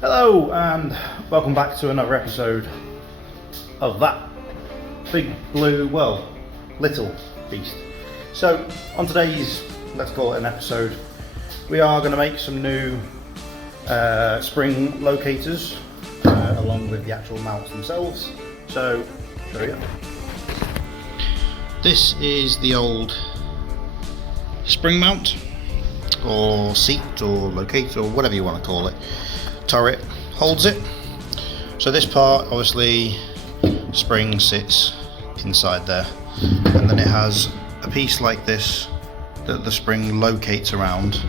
Hello and welcome back to another episode of that big blue, well, little beast. So on today's, let's call it an episode, we are going to make some new spring locators along with the actual mounts themselves. So show you. This is the old spring mount or seat or locator or whatever you want to call it. Turret holds it. So this part, obviously, spring sits inside there, and then it has a piece like this that the spring locates around.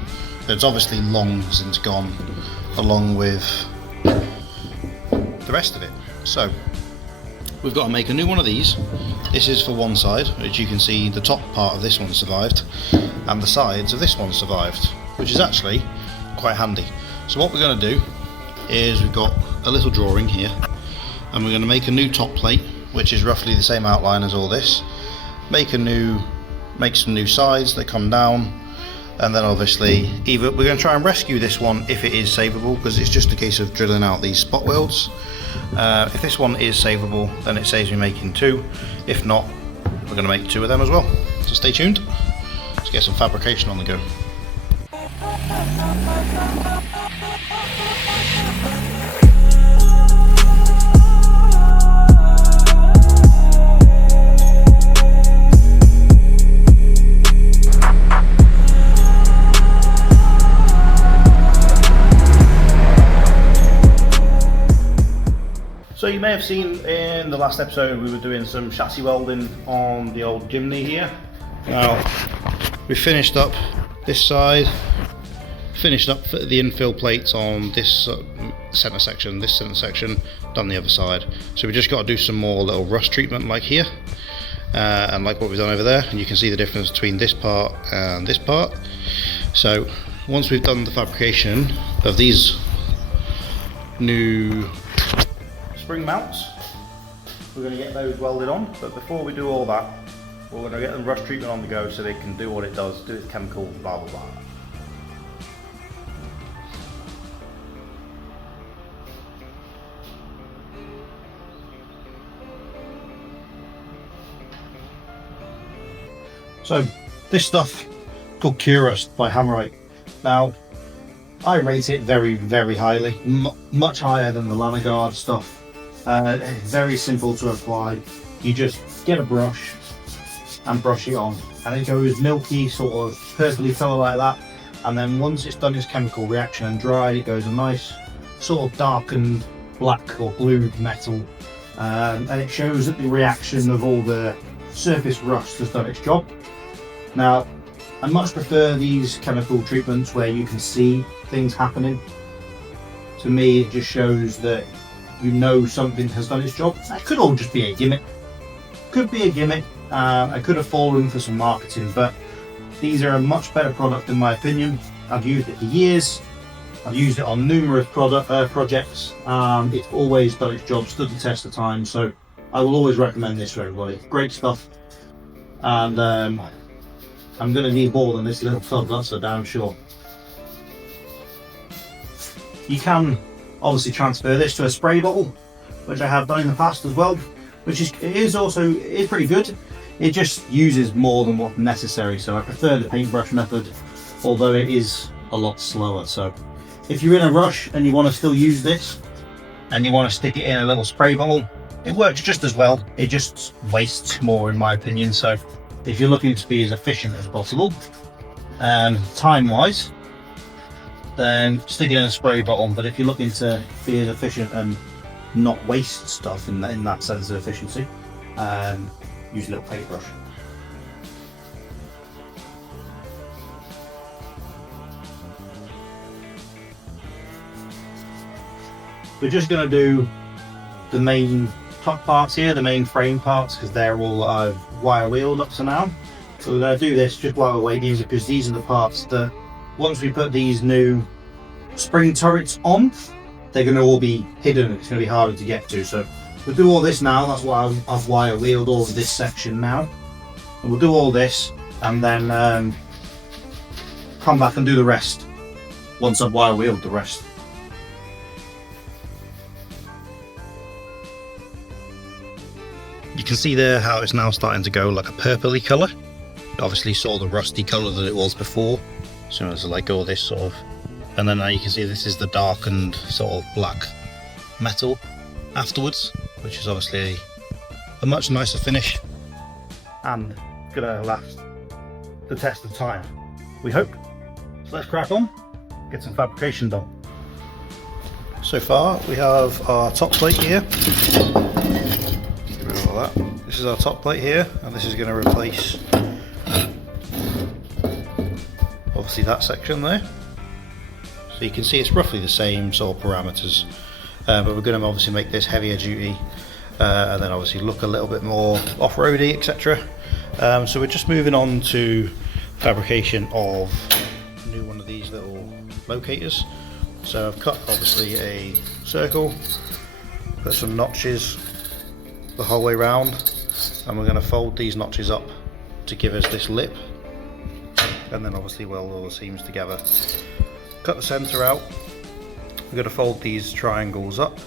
It's obviously long since gone, along with the rest of it. So we've got to make a new one of these. This is for one side, as you can see. The top part of this one survived, and the sides of this one survived, which is actually quite handy. So what we're going to do is we've got a little drawing here, and we're going to make a new top plate, which is roughly the same outline as all this. Make some new sides that come down, and then obviously either we're going to try and rescue this one if it is savable, because it's just a case of drilling out these spot welds. If this one is savable, then it saves me making two. If not, we're going to make two of them as well. So stay tuned. Let's get some fabrication on the go. So you may have seen in the last episode we were doing some chassis welding on the old Jimny here. Now we finished up this side, finished up the infill plates on this centre section, done the other side. So we just got to do some more little rust treatment like here, and like what we've done over there, and you can see the difference between this part and this part. So once we've done the fabrication of these new spring mounts, we're going to get those welded on. But before we do all that, we're going to get the rust treatment on the go so they can do what it does, do its chemical, blah blah blah. So this stuff called Q-Rust by Hammerite. Now I rate it very, very highly, much higher than the Lanagard stuff. Very simple to apply. You just get a brush and brush it on, and it goes milky, sort of purpley colour like that. And then once it's done its chemical reaction and dried, it goes a nice sort of darkened black or blue metal, and it shows that the reaction of all the surface rust has done its job. Now I much prefer these chemical treatments where you can see things happening. To me, it just shows that you know something has done its job. That could all just be a gimmick. Could be a gimmick. I could have fallen for some marketing, but these are a much better product in my opinion. I've used it for years. I've used it on numerous projects. It's always done its job, stood the test of time. So I will always recommend this for everybody. Great stuff. And I'm going to need more than this little tub, that's for damn sure. You can obviously transfer this to a spray bottle, which I have done in the past as well, which is pretty good. It just uses more than what's necessary, so I prefer the paintbrush method, although it is a lot slower. So if you're in a rush and you want to still use this and you want to stick it in a little spray bottle, it works just as well. It just wastes more in my opinion. So if you're looking to be as efficient as possible and time wise, then stick it in a spray bottle. But if you're looking to be as efficient and not waste stuff in that sense of efficiency, use a little paintbrush. We're just going to do the main top parts here, the main frame parts, because they're all wire wheeled up to now. So we're going to do this just while we're waiting, because these are the parts that once we put these new spring turrets on, they're going to all be hidden. It's going to be harder to get to. So we'll do all this now. That's why I've wire wheeled all of this section now. And we'll do all this and then come back and do the rest once I've wire wheeled the rest. You can see there how it's now starting to go like a purpley colour. Obviously saw the rusty colour that it was before, so it's like all this sort of, and then now you can see this is the darkened sort of black metal afterwards, which is obviously a much nicer finish and gonna last the test of time, we hope. So let's crack on, get some fabrication done. So far we have our top plate here. Get rid of all that. This is our top plate here, and this is going to replace obviously that section there. So you can see it's roughly the same sort of parameters, but we're going to obviously make this heavier duty and then obviously look a little bit more off-roady, etc. So we're just moving on to fabrication of a new one of these little locators. So I've cut obviously a circle, put some notches the whole way round, and we're going to fold these notches up to give us this lip, and then obviously weld all the seams together. Cut the centre out. We're going to fold these triangles up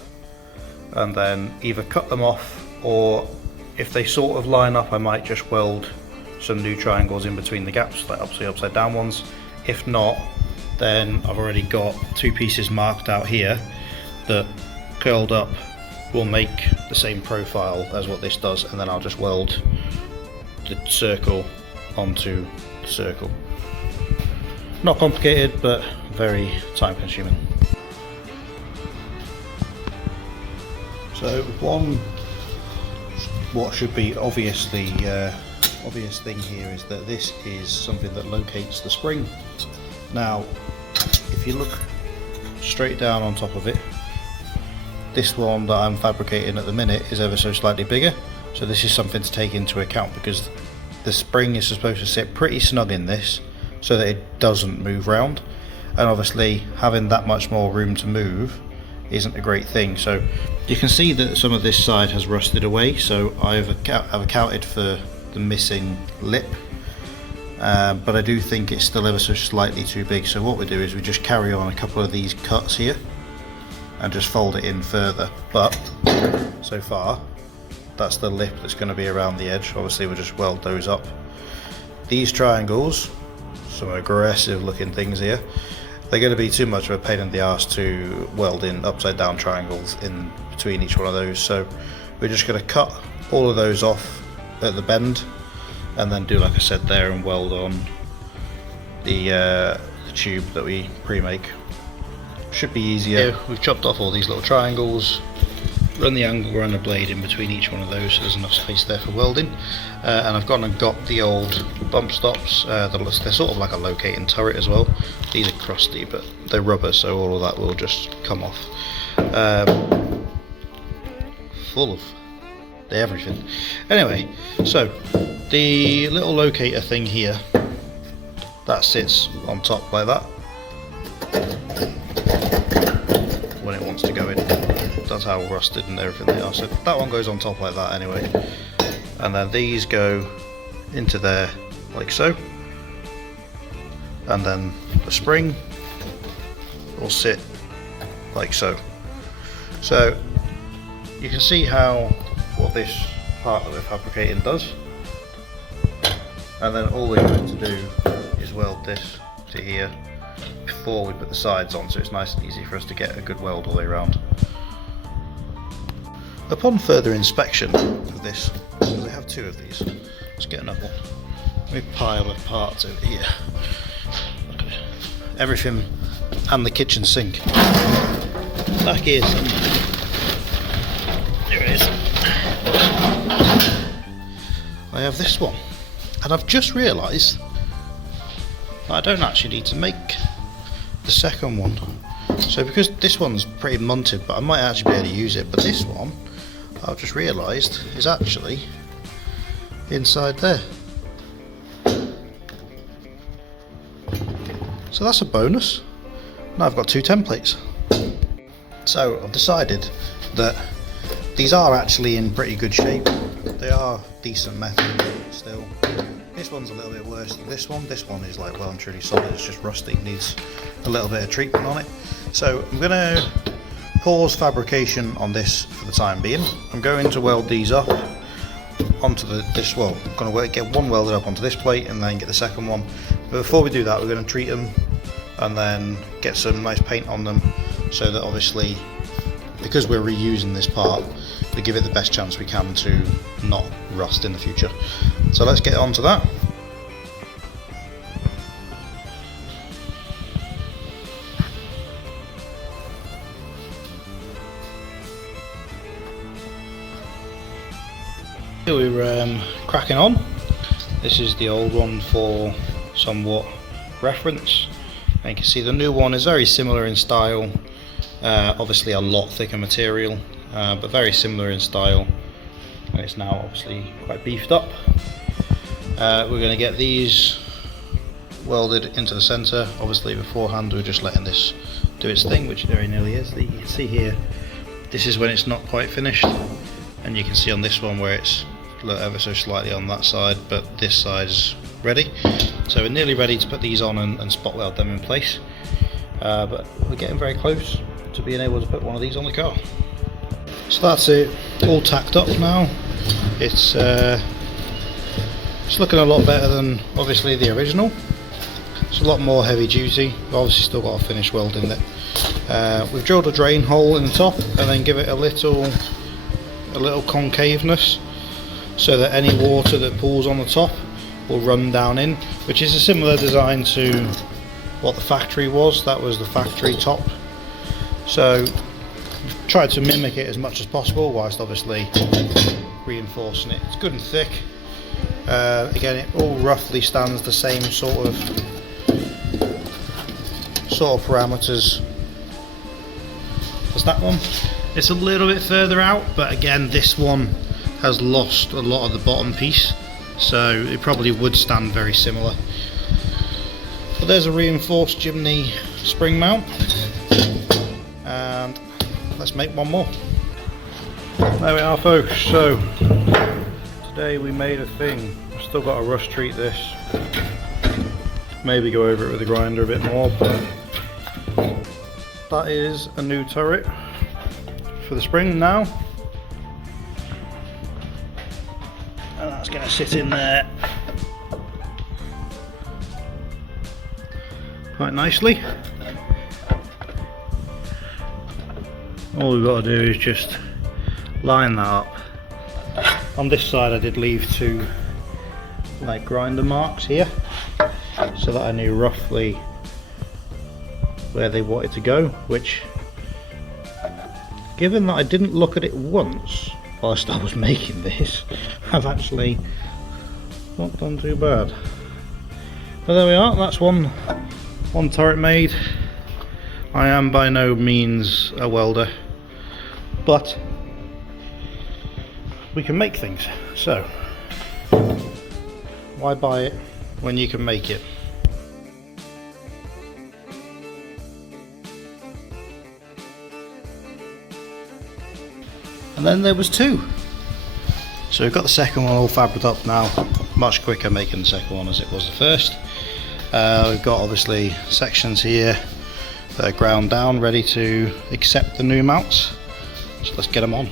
and then either cut them off, or if they sort of line up I might just weld some new triangles in between the gaps, like obviously upside down ones. If not, then I've already got two pieces marked out here that curled up will make the same profile as what this does, and then I'll just weld the circle onto the circle. Not complicated, but very time consuming. So what should be obvious thing here is that this is something that locates the spring. Now if you look straight down on top of it, this one that I'm fabricating at the minute is ever so slightly bigger, so this is something to take into account, because the spring is supposed to sit pretty snug in this so that it doesn't move round, and obviously having that much more room to move isn't a great thing. So you can see that some of this side has rusted away, so I've accounted for the missing lip, but I do think it's still ever so slightly too big. So what we do is we just carry on a couple of these cuts here and just fold it in further. But so far that's the lip that's going to be around the edge. Obviously we'll just weld those up. These triangles, some aggressive looking things here, they're going to be too much of a pain in the arse to weld in upside down triangles in between each one of those, so we're just going to cut all of those off at the bend and then do like I said there and weld on the tube that we pre-make. Should be easier. Yeah, we've chopped off all these little triangles, run the angle around the blade in between each one of those so there's enough space there for welding, and I've gone and got the old bump stops. They're sort of like a locating turret as well. These are crusty but they're rubber, so all of that will just come off. Full of everything. Anyway, so the little locator thing here that sits on top like that when it wants to go in. That's how rusted and everything they are. So that one goes on top like that anyway, and then these go into there like so, and then the spring will sit like so. So you can see what this part that we're fabricating does, and then all we're going to do is weld this to here before we put the sides on, so it's nice and easy for us to get a good weld all the way around. Upon further inspection of this, because I have two of these, let's get another one. Big pile of parts over here. Look at it. Everything and the kitchen sink. Back here somewhere. There it is. I have this one, and I've just realised I don't actually need to make the second one. So because this one's pretty munted, but I might actually be able to use it, but this one I've just realised is actually inside there. So that's a bonus. Now I've got two templates. So I've decided that these are actually in pretty good shape. They are decent metal still. This one's a little bit worse than this one. This one is like well and truly solid, it's just rusty, needs a little bit of treatment on it. So I'm going to pause fabrication on this for the time being. I'm going to weld these up onto this. Well, I'm going to get one welded up onto this plate and then get the second one. But before we do that, we're going to treat them and then get some nice paint on them, so that obviously, because we're reusing this part, we give it the best chance we can to not rust in the future. So let's get on to that. We're cracking on. This is the old one for somewhat reference, and you can see the new one is very similar in style, obviously a lot thicker material, but very similar in style, and it's now obviously quite beefed up. We're going to get these welded into the centre. Obviously beforehand we were just letting this do its thing, which it very nearly is. You can see here, this is when it's not quite finished, and you can see on this one where it's ever so slightly on that side, but this side's ready. So we're nearly ready to put these on and spot weld them in place, but we're getting very close to being able to put one of these on the car. So that's it, all tacked up now. It's looking a lot better than obviously the original. It's a lot more heavy duty. We've obviously still got to finish welding it. We've drilled a drain hole in the top and then give it a little concaveness, so that any water that pools on the top will run down in, which is a similar design to what the factory was. That was the factory top. So we've tried to mimic it as much as possible, whilst obviously reinforcing it. It's good and thick. Again, it all roughly stands the same sort of parameters as that one. It's a little bit further out, but again, this one has lost a lot of the bottom piece, so it probably would stand very similar. But there's a reinforced Jimny spring mount, and let's make one more. There we are, folks. So today we made a thing. I've still got to rust treat this, maybe go over it with a grinder a bit more, but that is a new turret for the spring now, and that's going to sit in there quite nicely. All we've got to do is just line that up. On this side I did leave two like grinder marks here, so that I knew roughly where they wanted to go, which, given that I didn't look at it once whilst I was making this, I've actually not done too bad. But there we are, that's one turret made. I am by no means a welder, but we can make things, so why buy it when you can make it? And then there was two. So we've got the second one all fabricated up now, much quicker making the second one as it was the first. We've got obviously sections here that are ground down, ready to accept the new mounts. So let's get them on.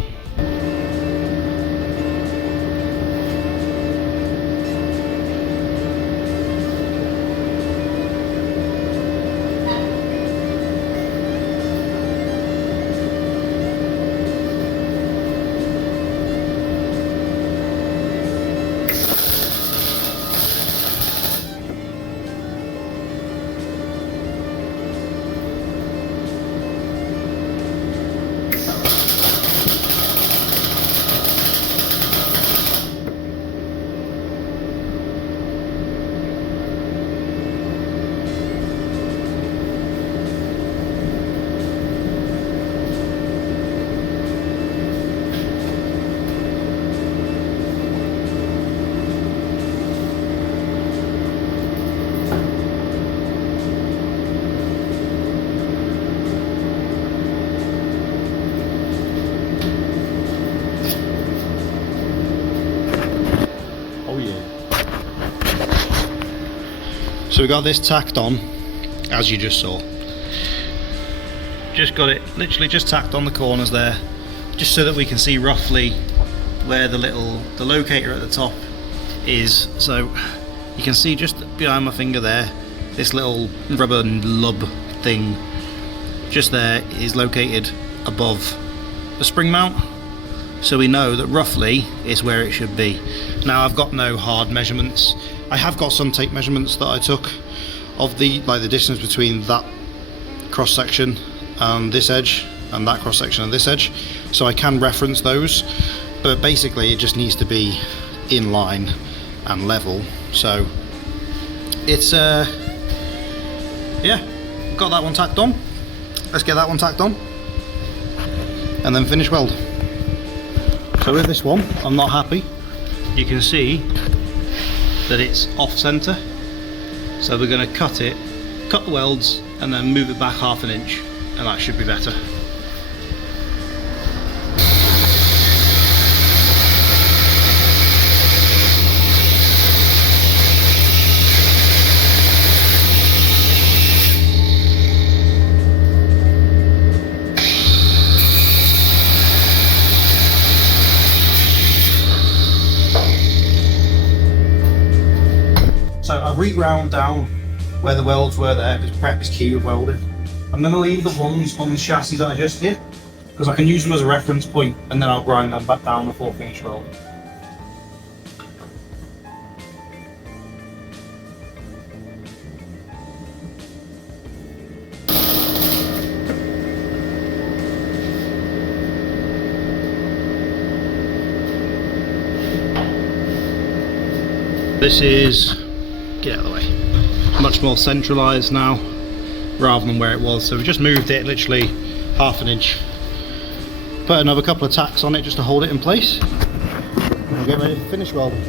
So we got this tacked on, as you just saw. Just got it literally just tacked on the corners there, just so that we can see roughly where the locator at the top is. So you can see just behind my finger there, this little rubber lub thing just there is located above the spring mount, so we know that roughly is where it should be. Now I've got no hard measurements. I have got some tape measurements that I took of the distance between that cross section and this edge and that cross section and this edge, so I can reference those, but basically it just needs to be in line and level. So it's yeah, got that one tacked on. Let's get that one tacked on and then finish weld. So with this one, I'm not happy. You can see that it's off center, so we're going to cut the welds and then move it back 1/2 inch, and that should be better. So I reground down where the welds were there, because prep is key with welding. I'm going to leave the ones on the chassis that I just did, because I can use them as a reference point, and then I'll grind them back down before finish welding. This is, get out of the way, much more centralised now rather than where it was, so we just moved it literally 1/2 inch, put another couple of tacks on it just to hold it in place, and we'll get ready to finish welding.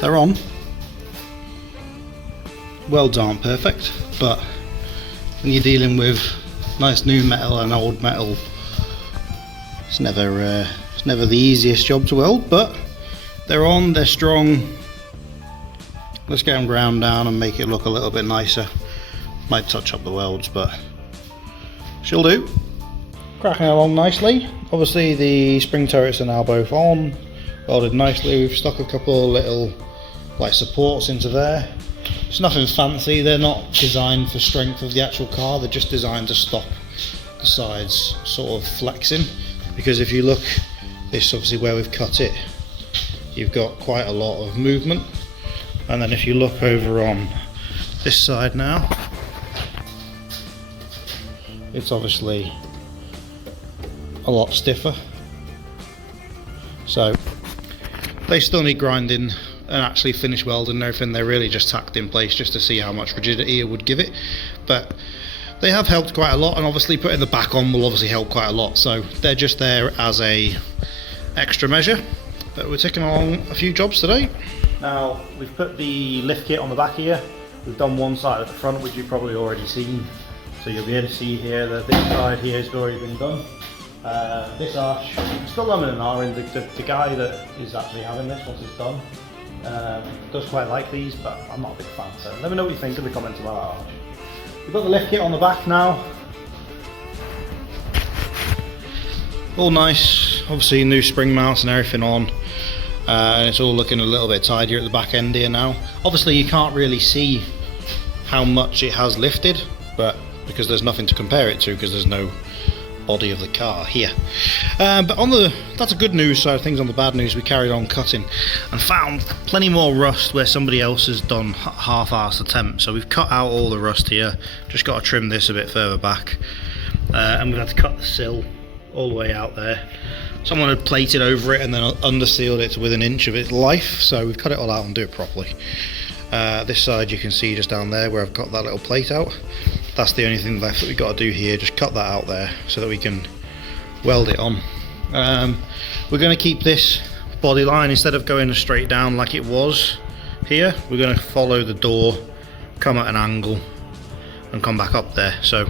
They're on. Welds aren't perfect, but when you're dealing with nice new metal and old metal, it's never the easiest job to weld, but they're on, they're strong. Let's get them ground down and make it look a little bit nicer. Might touch up the welds, but she'll do. Cracking along nicely. Obviously the spring turrets are now both on, welded nicely. We've stuck a couple little supports into there. It's nothing fancy, they're not designed for strength of the actual car, they're just designed to stop the sides sort of flexing, because if you look this obviously where we've cut it, you've got quite a lot of movement. And then if you look over on this side now, it's obviously a lot stiffer. So they still need grinding and actually finish welding and everything. They're really just tacked in place just to see how much rigidity it would give it, but they have helped quite a lot, and obviously putting the back on will obviously help quite a lot. So they're just there as a extra measure, but we're taking along a few jobs today. Now we've put the lift kit on the back here. We've done one side at the front, which you've probably already seen, so you'll be able to see here that this side here has already been done. This arch, still umming and ahhing. The guy that is actually having this once it's done does quite like these, but I'm not a big fan, so let me know what you think in the comments about that arch. We've got the lift kit on the back now. All nice, obviously new spring mounts and everything on, and it's all looking a little bit tidier at the back end here now. Obviously you can't really see how much it has lifted, but because there's nothing to compare it to, because there's no body of the car here. But on that's a good news side of things. On the bad news, we carried on cutting and found plenty more rust where somebody else has done half-assed attempt. So we've cut out all the rust here, just got to trim this a bit further back, and we've had to cut the sill all the way out there. Someone had plated over it and then undersealed it to within an inch of its life, so we've cut it all out and do it properly. This side you can see just down there where I've got that little plate out. That's the only thing left that we've got to do here, just cut that out there so that we can weld it on. We're going to keep this body line, instead of going straight down like it was here, we're going to follow the door, come at an angle and come back up there. So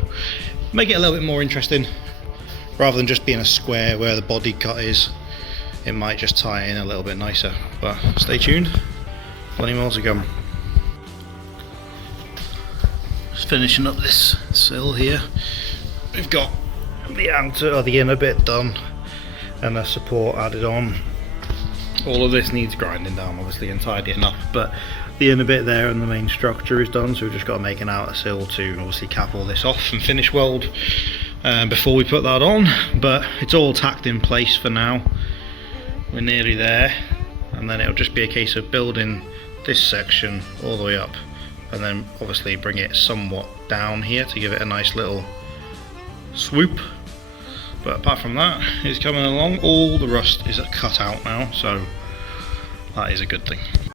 make it a little bit more interesting, rather than just being a square where the body cut is. It might just tie in a little bit nicer, but stay tuned, plenty more to come. Just finishing up this sill here. We've got the outer or the inner bit done and the support added on. All of this needs grinding down obviously and tidying up, but the inner bit there and the main structure is done, so we've just got to make an outer sill to obviously cap all this off and finish weld before we put that on. But it's all tacked in place for now. We're nearly there, and then it'll just be a case of building this section all the way up, and then obviously bring it somewhat down here to give it a nice little swoop. But apart from that, it's coming along. All the rust is cut out now, so that is a good thing.